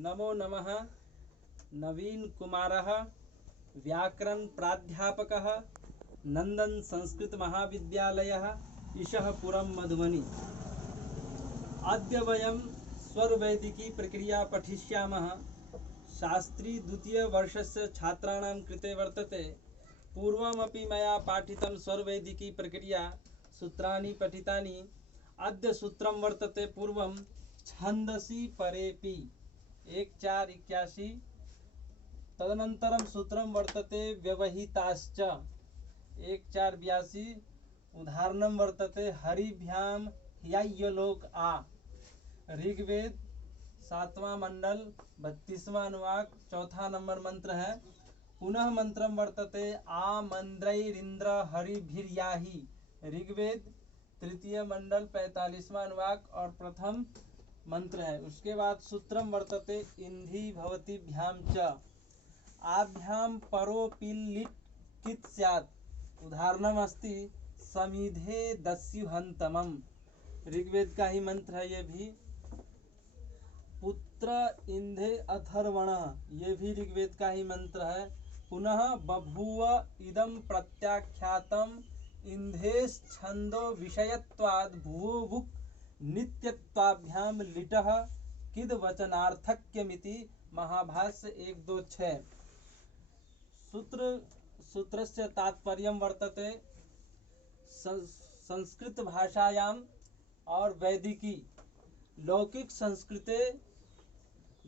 नमो नमः। नवीन कुमारः, व्याकरण प्राध्यापकः, नंदन संस्कृत महाविद्यालयः, ईशःपुरं मधुबनी। अद्य वयं स्वरवैदिकी प्रक्रिया पठिष्यामः। शास्त्री द्वितीय वर्षस्य छात्राणां कृते वर्तते। पूर्वमपि मया पाठितं स्वरवैदिकी प्रक्रिया सूत्राणि पठितानि। अद्य सूत्रं वर्तते पूर्वं छन्दसि परेपि 1481। तदनन्तरं सूत्रं वर्तते व्यवहिताश्च 1482। उदाहरणं वर्तते हरिभ्यां ह्यय्यलोक आ। ऋग्वेद 7वां मंडल 32वां अनुवाक 4था नंबर मंत्र है। पुनः मंत्रम वर्तते आमंद्रैरिंद्र हरिभिर्याहि। ऋग्वेद 3 मंडल 45वां अनुवाक और प्रथम मंत्र है। उसके बाद सूत्रम वर्तते इंधि भवतीभ्यां च आभ्यां परोपिल्लिट् कित् स्यात्। उदाहरणम अस्ति समिधे दस्युहन्तमम्। ऋग्वेद का ही मंत्र है ये भी। पुत्र इंधे अथर्वण, ये भी ऋग्वेद का ही मंत्र है। पुनः बभूव इदं प्रत्याख्यातम् इंधेश्छन्दो विषयत्वाद् भुवोभुक् नित्यत्वाभ्यां लिटः किद् वचनार्थक्यमिति। महाभाष्य 1-2-6। सूत्रस्य तात्पर्यं वर्तते संस्कृत भाषायां और वैदिकी लौकिक संस्कृते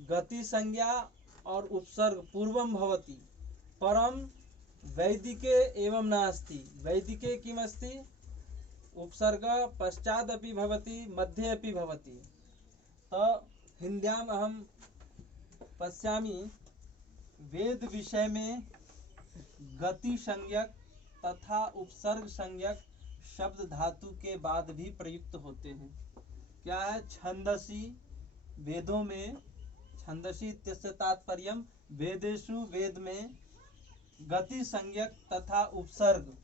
गति संज्ञा और उपसर्ग पूर्वं भवति, परं वैदिके एवं नास्ति। वैदिके किमस्ति, उपसर्ग पश्चादपि भवति, मध्ये अपि भवति। तो हिन्द्याम् अहं पश्यामि वेद विषय में गति संज्ञक तथा उपसर्ग संज्ञक शब्द धातु के बाद भी प्रयुक्त होते हैं। क्या है छंदसी, वेदों में छंदसी इत्यस्य तात्पर्यम वेदेषु, वेद में गति संज्ञक तथा उपसर्ग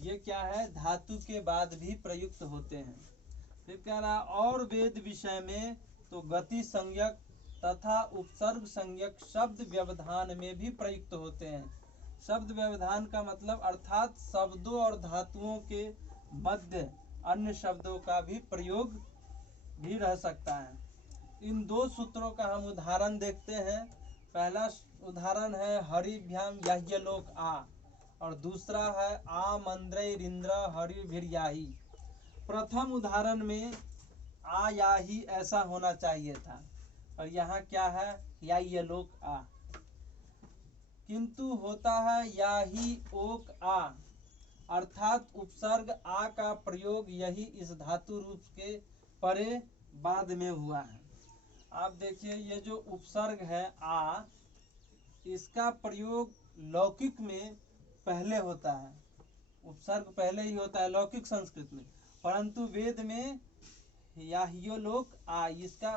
ये क्या है धातु के बाद भी प्रयुक्त होते हैं। फिर कह रहा और वेद विषय में तो गति संज्ञक तथा उपसर्ग संज्ञक शब्द व्यवधान में भी प्रयुक्त होते हैं। शब्द व्यवधान का मतलब अर्थात शब्दों और धातुओं के मध्य अन्य शब्दों का भी प्रयोग भी रह सकता है। इन दो सूत्रों का हम उदाहरण देखते हैं। पहला उदाहरण है हरिभ्याम याह्यलोक आ और दूसरा है आमंद्रैरिंद्र हरिभिर्याहि। प्रथम उदाहरण में आ याहि ऐसा होना चाहिए था, और यहाँ क्या है याह्यलोक आ, किंतु होता है याहि ओक आ, अर्थात उपसर्ग आ का प्रयोग यही इस धातु रूप के परे बाद में हुआ है। आप देखिए ये जो उपसर्ग है आ, इसका प्रयोग लौकिक में पहले होता है। उपसर्ग पहले ही होता है लौकिक संस्कृत में, परंतु वेद में याह्यलोक आ, इसका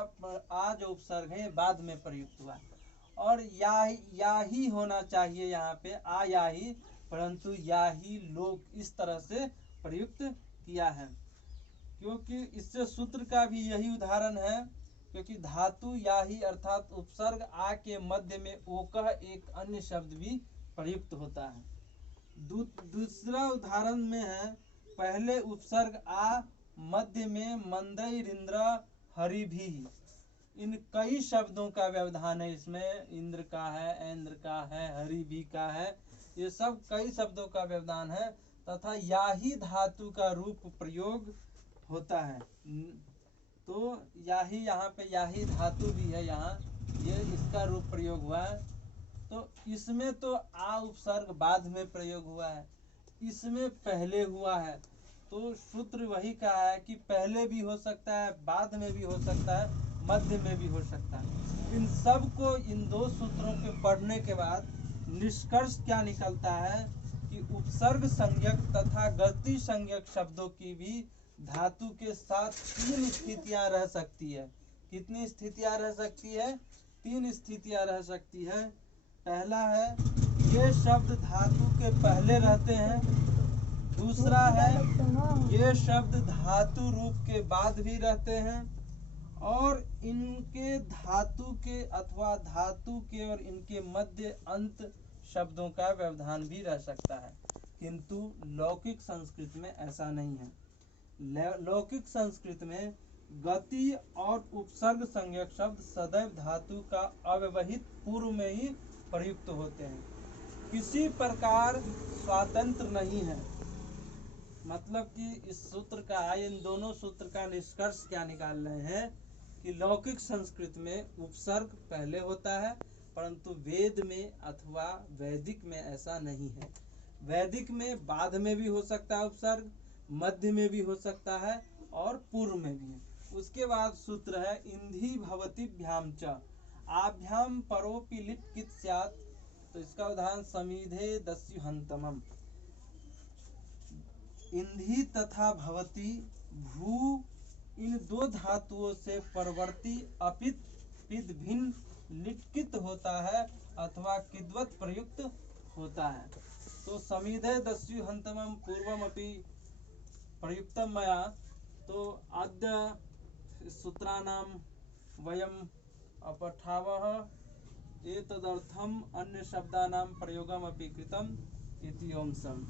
आ जो उपसर्ग है बाद में प्रयुक्त हुआ। और याही होना चाहिए यहाँ पे आ याही, परंतु याही लोक इस तरह से प्रयुक्त किया है। क्योंकि इससे सूत्र का भी यही उदाहरण है, क्योंकि धातु याही अर्थात उपसर्ग आ के मध्य में ओकह एक अन्य शब्द भी प्रयुक्त होता है। दूसरा उदाहरण में है पहले उपसर्ग आ, मध्य में मंद्रैरिंद्र हरिभि। इन कई शब्दों का व्यवधान है इसमें, इंद्र का है, ऐन्द्र का है, हरिभि का है, ये सब कई शब्दों का व्यवधान है। तथा याही धातु का रूप प्रयोग होता है। तो याही यहाँ पे याही धातु भी है, यहाँ ये इसका रूप प्रयोग हुआ है। तो इसमें तो आ उपसर्ग बाद में प्रयोग हुआ है, इसमें पहले हुआ है। तो सूत्र वही कहा है कि पहले भी हो सकता है, बाद में भी हो सकता है, मध्य में भी हो सकता है। इन सब को इन दो सूत्रों के पढ़ने के बाद निष्कर्ष क्या निकलता है कि उपसर्ग संज्ञक तथा गति संज्ञक शब्दों की भी धातु के साथ 3 स्थितियां रह सकती है। कितनी स्थितियां रह सकती है? 3 स्थितियां रह सकती है। पहला है ये शब्द धातु के पहले रहते हैं। दूसरा है ये शब्द धातु रूप के बाद भी रहते हैं। और इनके धातु के अथवा धातु के और इनके मध्य अंत शब्दों का व्यवधान भी रह सकता है, किंतु लौकिक संस्कृत में ऐसा नहीं है। लौकिक संस्कृत में गति और उपसर्ग संज्ञक शब्द सदैव धातु का अव्यवहित पूर्व में ही प्रयुक्त होते हैं, किसी प्रकार स्वातंत्र नहीं है। मतलब कि इस सूत्र का, इन दोनों सूत्र का निष्कर्ष क्या निकाल रहे हैं कि लौकिक संस्कृत में उपसर्ग पहले होता है, परंतु वेद में अथवा वैदिक में ऐसा नहीं है। वैदिक में बाद में भी हो सकता है उपसर्ग, मध्य में भी हो सकता है और पूर्व में भी है। उसके बाद सूत्र है इंधी भवतीभ्याम च आभ्याम परोपि लिट कित स्यात्। तो इसका उदाहरण समीधे दस्युहंतमम। इंधी तथा भवती भू इन दो धातुओं से परवर्ती अपित पिद भिन्न लिटकित होता है अथवा किद्वत प्रयुक्त होता है। तो समीधे दस्युहंतमम पूर्वमपि प्रयुक्तम मया। तो अद्य सूत्राणाम वयम अपठावः एतदर्थम अन्य शब्दानां प्रयोगम अपि कृतम इति ओम सम।